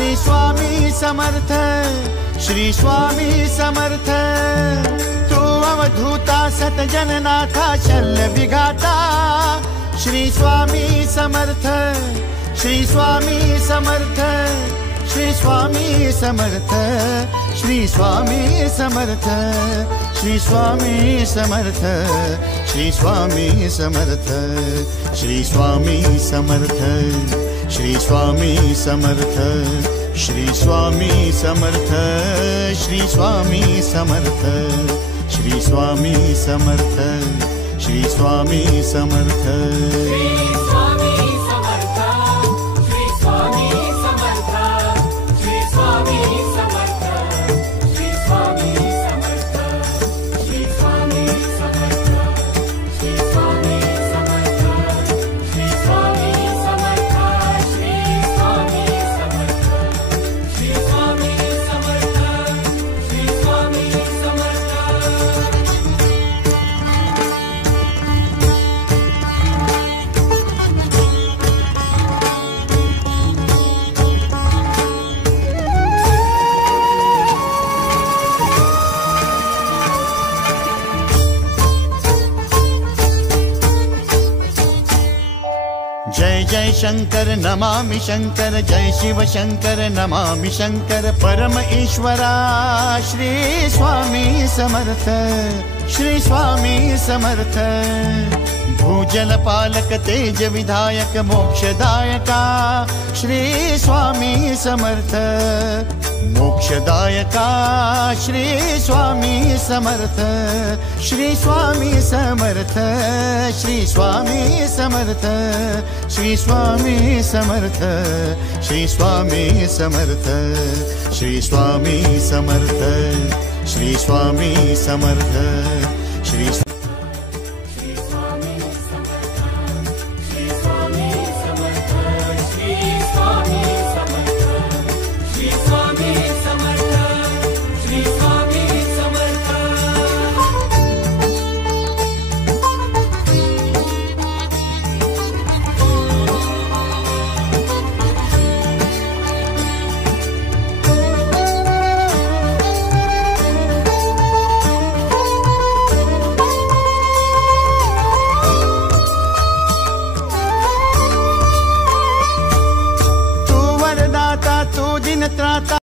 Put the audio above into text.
श्री स्वामी समर्थ, श्री स्वामी समर्थ। तू अवधूता सतजननाथा शल्य विघाता, श्री स्वामी समर्थ, श्री स्वामी समर्थ, श्री स्वामी समर्थ, श्री स्वामी समर्थ, श्री स्वामी समर्थ, श्री स्वामी समर्थ, श्री स्वामी समर्थ, श्री स्वामी समर्थ, श्री स्वामी समर्थ, श्री स्वामी समर्थ, श्री स्वामी समर्थ, श्री स्वामी समर्थ। जय जय शंकर नमामि शंकर, जय शिव शंकर नमामि शंकर। परम ईश्वरा श्री स्वामी समर्थ, श्री स्वामी समर्थ। भूजल पालक तेज विधायक मोक्षदायका, श्री स्वामी समर्थ। मोक्षदायका श्री स्वामी समर्थ, श्री स्वामी समर्थ, श्री स्वामी समर्थ, श्री स्वामी समर्थ, श्री स्वामी समर्थ, श्री स्वामी समर्थ, श्री स्वामी समर्थ, श्री